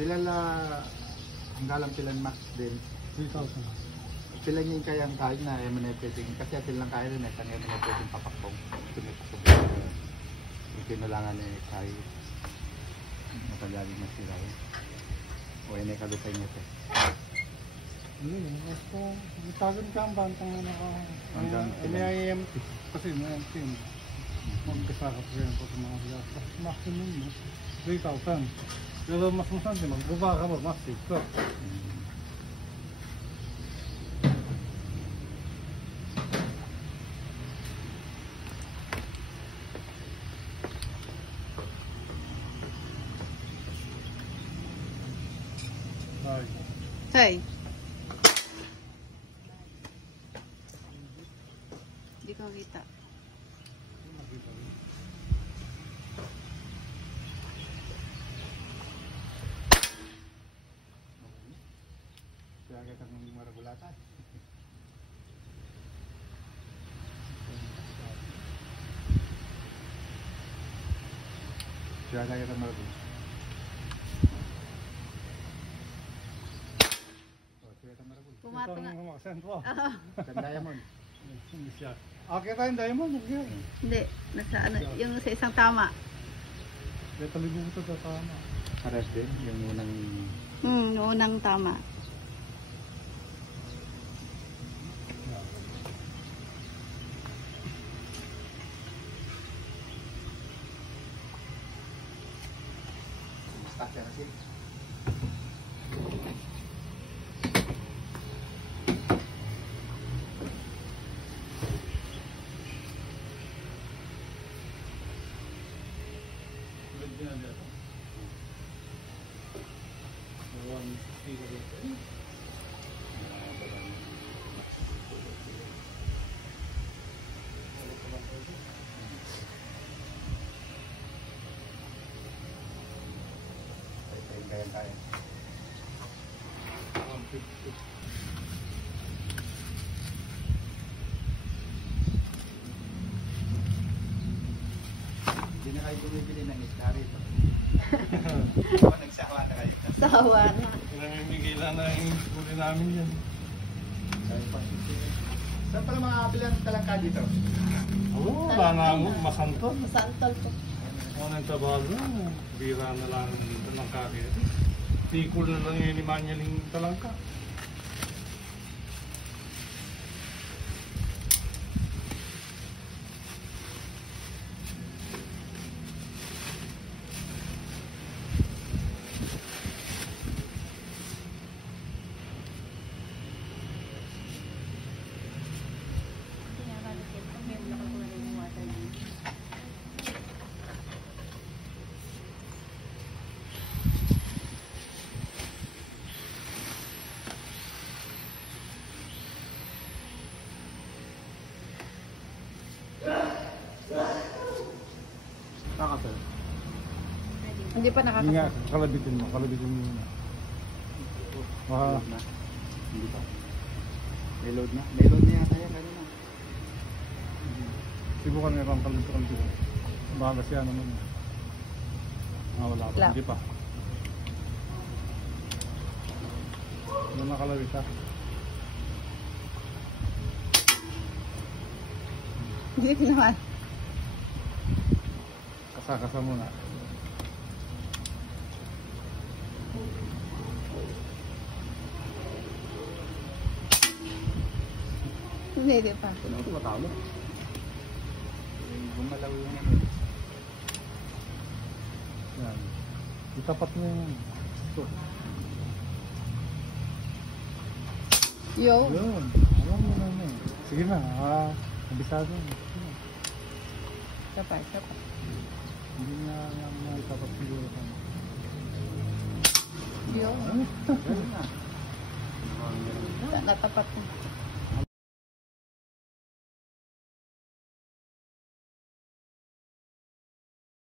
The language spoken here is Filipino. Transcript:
Pilala, ang galang pilan max din. 3,000. Pilan yung kayang kain na, yung manay pwedeng, kasi atin lang kain rin eh, kanya manay pwedeng papakpong. Tumipakpong. Yung pinulangan eh, kain. Matagaling na sila eh. O yun ay kalutay niya ito. Hindi, gusto, itagan ka ang bantang na naka, may IMT. Kasi may IMT. Magkasakap ko yan po sa mga biyak. Maximum mo, 3,000. Pero mas masante, magbaba ka ba, mas safe ka. Tay. Hindi ko kita. Kaya kita ng maragulatan. Kaya kita maragulatan. Pumato nga. Sa diamond. Hindi siya. Okay tayong diamond. Hindi. Nasa ano, yung sa isang tama. Kaya taligo ko sa tama. Paras din, yung unang... Yung unang tama. Start yan kasi. Kaya. 150. Hindi na kayo bumibili ng isda rito. Nagsawa na kayo. Sawa na. Namimigay lang na yung huli namin yan. Saan pala makakabili ang talangka dito? Oo, wala na mo. Masantol. Masantol po. Ano yung tabalo? Bira na lang dito ng kakit. Tikul na lang yung limanyaling talangka. Nakasal. Hindi pa Hindi nakakasal. nga, kalabitin mo muna. Load na. Hindi pa. May load na. May load na yata yan kanina. Sibukan nga kang kalitukan dito. Bahala siya naman. Wala pa. Hindi pa. Hindi nakalawit ha. Hindi naman. Kasa muna. Hindi pa. Ano ito matalo? Gumalaw yung ano. Yan. Itapat mo yung ito. Yo. Yun. Alam mo na. Sige na. Kabisado. Isa pa. Hindi nga itapat siguro ka. Yo. Ganun na. Natapat mo.